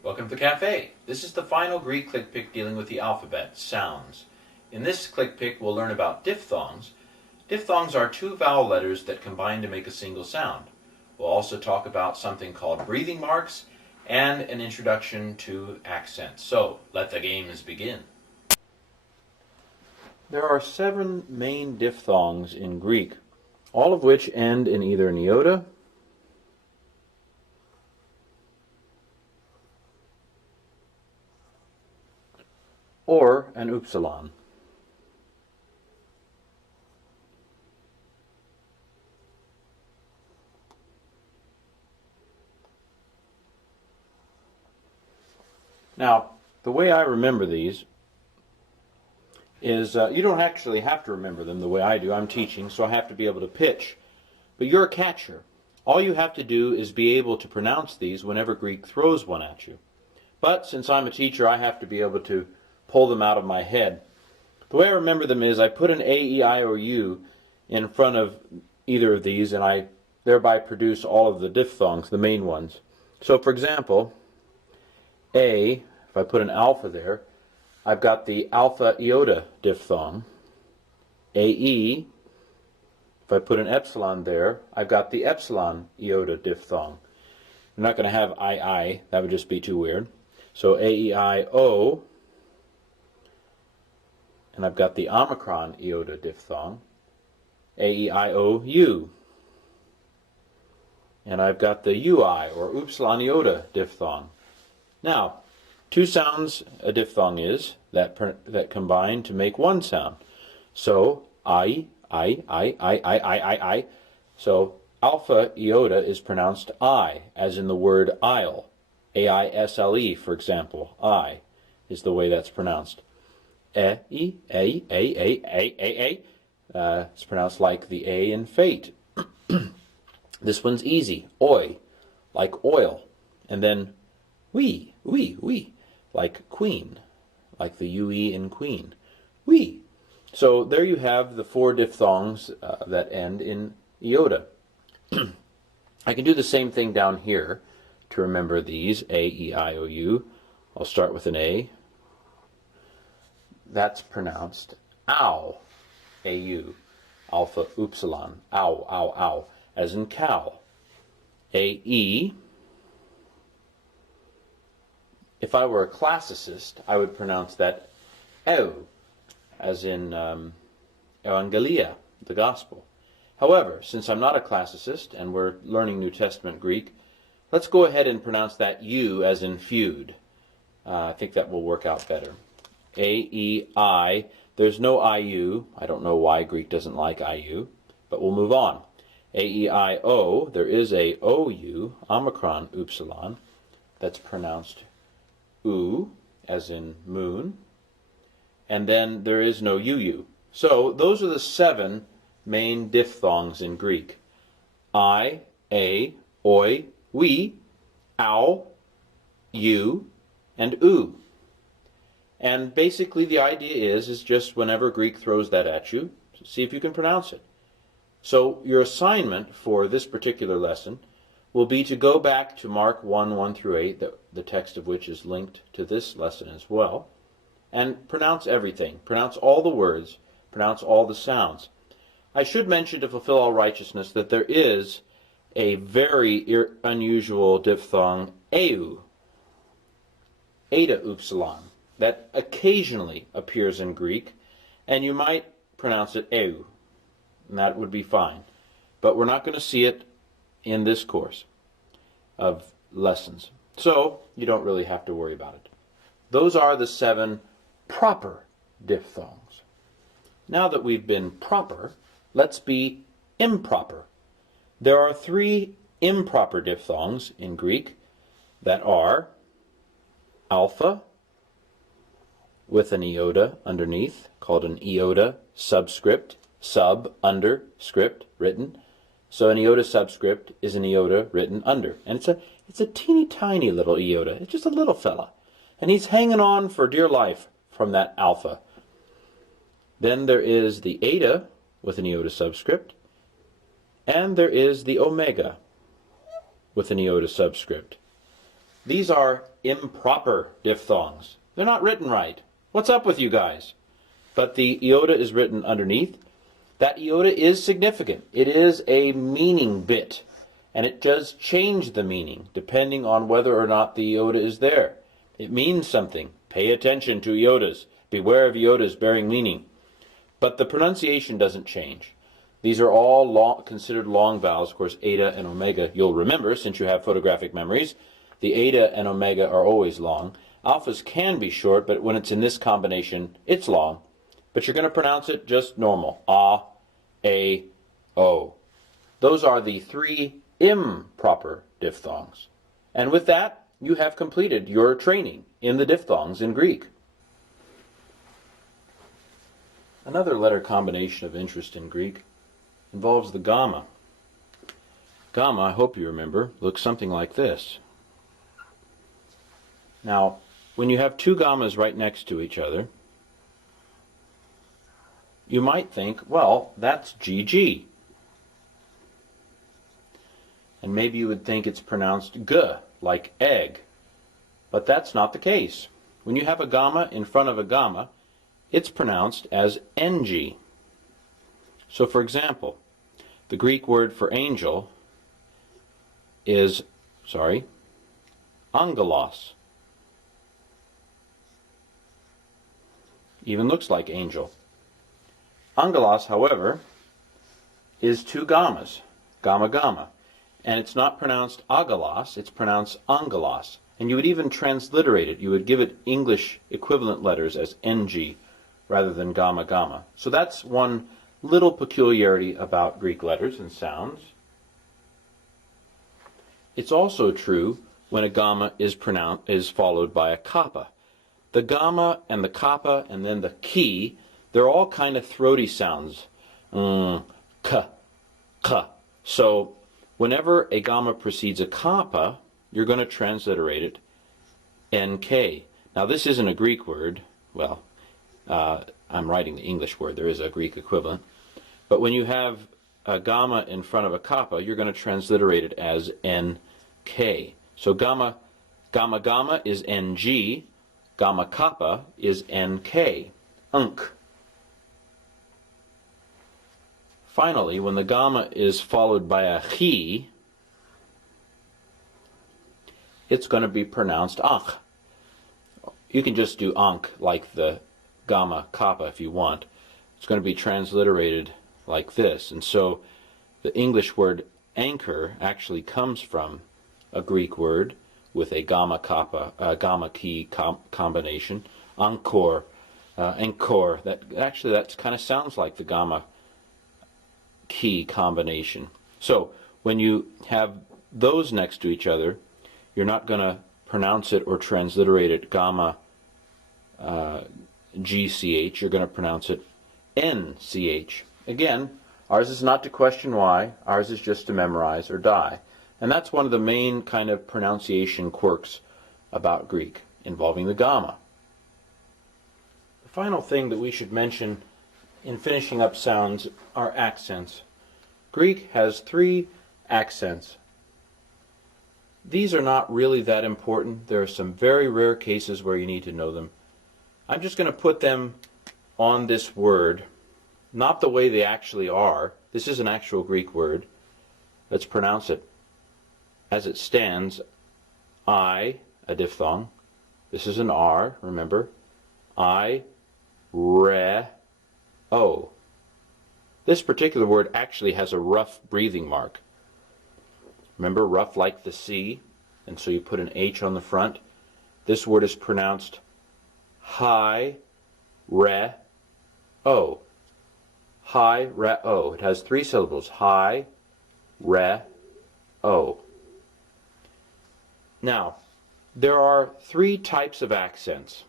Welcome to the cafe. This is the final Greek click pick dealing with the alphabet, sounds. In this click pick we'll learn about diphthongs. Diphthongs are two vowel letters that combine to make a single sound. We'll also talk about something called breathing marks and an introduction to accents. So, let the games begin. There are 7 main diphthongs in Greek, all of which end in either an iota or an upsilon. Now, the way I remember these is, you don't actually have to remember them the way I do. I'm teaching, so I have to be able to pitch. But you're a catcher. All you have to do is be able to pronounce these whenever Greek throws one at you. But since I'm a teacher, I have to be able to pull them out of my head. The way I remember them is I put an A, E, I, or U in front of either of these, and I thereby produce all of the diphthongs, the main ones. So, for example, A, if I put an alpha there, I've got the alpha iota diphthong. AE, if I put an epsilon there, I've got the epsilon iota diphthong. I'm not going to have II, that would just be too weird. So AEIO, and I've got the omicron iota diphthong. AEIOU, and I've got the UI, or upsilon iota diphthong. Now, two sounds a diphthong is that combine to make one sound. So I. So alpha iota is pronounced I, as in the word isle. AISLE, for example. I is the way that's pronounced. It's pronounced like the A in fate. This one's easy. Oi, like oil. And then we, like queen, like the UE in queen. We. So there you have the 4 diphthongs that end in iota. I can do the same thing down here to remember these, A, E, I, O, U. I'll start with an A. That's pronounced ow, A-U, alpha upsilon, ow, ow, ow, as in cow. A-E. If I were a classicist, I would pronounce that eu, as in Evangelia, the Gospel. However, since I'm not a classicist and we're learning New Testament Greek, let's go ahead and pronounce that U as in feud. I think that will work out better. A-E-I, there's no I-U. I don't know why Greek doesn't like I-U, but we'll move on. A-E-I-O, there is a O-U, omicron upsilon, that's pronounced U, as in moon. And then there is no UU. So those are the 7 main diphthongs in Greek. I, A, Oi, we, ow, U, and U. And basically the idea is just whenever Greek throws that at you, see if you can pronounce it. So your assignment for this particular lesson will be to go back to Mark 1 through 8, the text of which is linked to this lesson as well, and pronounce everything. Pronounce all the words. Pronounce all the sounds. I should mention, to fulfill all righteousness, that there is a very unusual diphthong, eu, eta upsilon, that occasionally appears in Greek, and you might pronounce it eu, and that would be fine. But we're not going to see it in this course of lessons, so you don't really have to worry about it. Those are the 7 proper diphthongs. Now that we've been proper, let's be improper. There are 3 improper diphthongs in Greek that are alpha with an iota underneath, called an iota subscript, sub, under, script, written. So an iota subscript is an iota written under. And it's a teeny tiny little iota. It's just a little fella. And he's hanging on for dear life from that alpha. Then there is the eta with an iota subscript, and there is the omega with an iota subscript. These are improper diphthongs. They're not written right. What's up with you guys? But the iota is written underneath. That iota is significant. It is a meaning bit, and it does change the meaning depending on whether or not the iota is there. It means something. Pay attention to iotas. Beware of iotas bearing meaning. But the pronunciation doesn't change. These are all considered long vowels. Of course, eta and omega, you'll remember since you have photographic memories. The eta and omega are always long. Alphas can be short, but when it's in this combination, it's long. But you're going to pronounce it just normal. A, A, O. Those are the 3 improper diphthongs. And with that, you have completed your training in the diphthongs in Greek. Another letter combination of interest in Greek involves the gamma. Gamma, I hope you remember, looks something like this. Now, when you have 2 gammas right next to each other, you might think, well, that's GG. And maybe you would think it's pronounced G, like egg. But that's not the case. When you have a gamma in front of a gamma, it's pronounced as NG. So for example, the Greek word for angel is, angelos. Even looks like angel. Angelos, however, is 2 gammas, gamma, gamma. And it's not pronounced agalos, it's pronounced angelos. And you would even transliterate it. You would give it English equivalent letters as NG rather than gamma, gamma. So that's one little peculiarity about Greek letters and sounds. It's also true when a gamma is followed by a kappa. The gamma and the kappa and then the ki, they're all kind of throaty sounds. K, k. So whenever a gamma precedes a kappa, you're going to transliterate it NK. Now this isn't a Greek word. Well, I'm writing the English word. There is a Greek equivalent. But when you have a gamma in front of a kappa, you're going to transliterate it as NK. So gamma, gamma, gamma is NG. Gamma kappa is NK. Unk. Finally, when the gamma is followed by a chi, it's going to be pronounced ach. You can just do ankh like the gamma kappa if you want. It's going to be transliterated like this. And so the English word anchor actually comes from a Greek word with a gamma kappa, gamma ki combination. Anchor, anchor. That kind of sounds like the gamma ki combination. So when you have those next to each other, you're not going to pronounce it or transliterate it gamma GCH. You're going to pronounce it NCH. Again, ours is not to question why. Ours is just to memorize or die. And that's one of the main kind of pronunciation quirks about Greek, involving the gamma. The final thing that we should mention in finishing up sounds are accents. Greek has 3 accents. These are not really that important. There are some very rare cases where you need to know them. I'm just going to put them on this word, not the way they actually are. This is an actual Greek word. Let's pronounce it. As it stands, I, a diphthong. This is an R, remember. I, re, O. This particular word actually has a rough breathing mark. Remember, rough like the sea, and so you put an H on the front. This word is pronounced hi, re, o. Hi, re, o. It has 3 syllables. Hi, re, o. Now, there are 3 types of accents.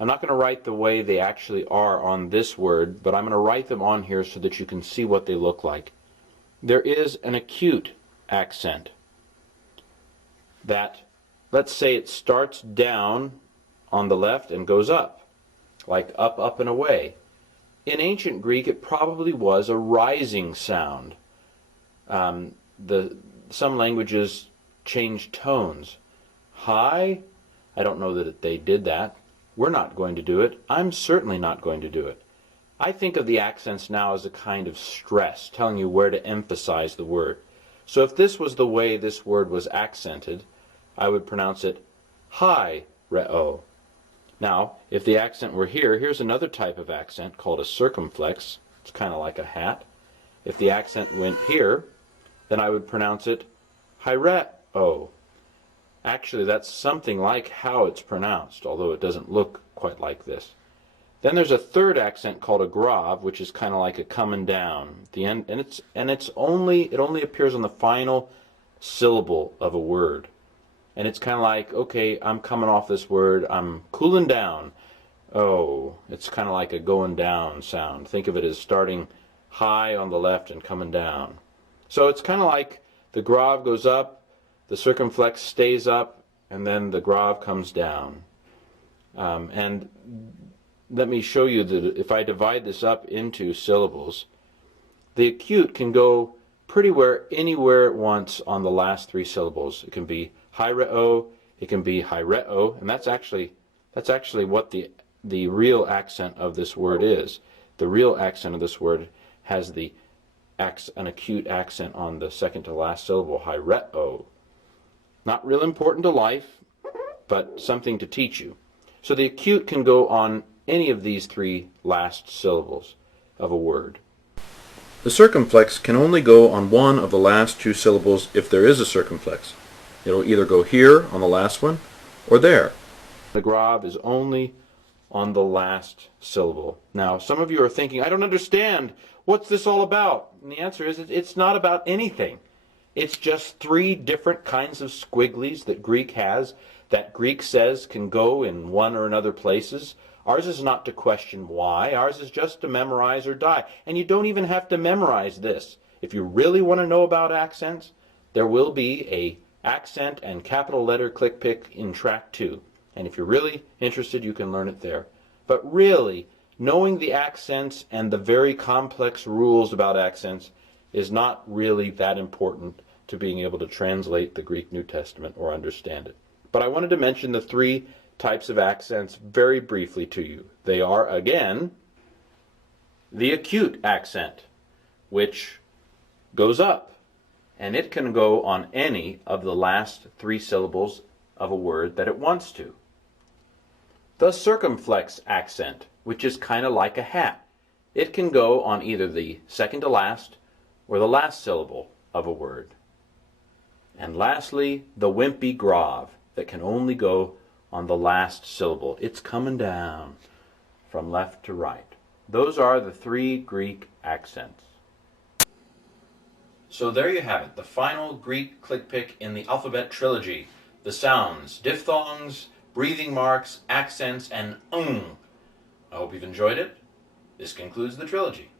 I'm not going to write the way they actually are on this word, but I'm going to write them on here so that you can see what they look like. There is an acute accent that, let's say it starts down on the left and goes up, like up, up, and away. In ancient Greek, it probably was a rising sound. Some languages change tones. Hi. I don't know that they did that. We're not going to do it. I'm certainly not going to do it. I think of the accents now as a kind of stress, telling you where to emphasize the word. So if this was the way this word was accented, I would pronounce it hi re-o. Now, if the accent were here, here's another type of accent called a circumflex. It's kind of like a hat. If the accent went here, then I would pronounce it hi re-o. Actually, that's something like how it's pronounced, although it doesn't look quite like this. Then there's a third accent called a grave, which is kind of like a coming down. The end, and it only appears on the final syllable of a word. And it's kind of like, okay, I'm coming off this word, I'm cooling down. Oh, it's kind of like a going down sound. Think of it as starting high on the left and coming down. So it's kind of like the grave goes up, the circumflex stays up, and then the grave comes down. And let me show you that if I divide this up into syllables, the acute can go anywhere it wants on the last three syllables. It can be hi re-o, it can be hi re-o, and that's actually what the real accent of this word is. The real accent of this word has an acute accent on the second to last syllable, hi re-o. Not real important to life, but something to teach you. So the acute can go on any of these three last syllables of a word. The circumflex can only go on one of the last two syllables if there is a circumflex. It'll either go here on the last one or there. The grave is only on the last syllable. Now, some of you are thinking, I don't understand. What's this all about? And the answer is it's not about anything. It's just three different kinds of squigglies that Greek has, that Greek says can go in one or another places. Ours is not to question why. Ours is just to memorize or die. And you don't even have to memorize this. If you really want to know about accents, there will be a accent and capital letter click pick in track 2. And if you're really interested, you can learn it there. But really, knowing the accents and the very complex rules about accents is not really that important to being able to translate the Greek New Testament or understand it. But I wanted to mention the three types of accents very briefly to you. They are, again, the acute accent, which goes up, and it can go on any of the last three syllables of a word that it wants to. The circumflex accent, which is kind of like a hat. It can go on either the second to last or the last syllable of a word. And lastly, the wimpy grave, that can only go on the last syllable. It's coming down from left to right. Those are the three Greek accents. So there you have it, the final Greek click pick in the alphabet trilogy. The sounds, diphthongs, breathing marks, accents, and I hope you've enjoyed it. This concludes the trilogy.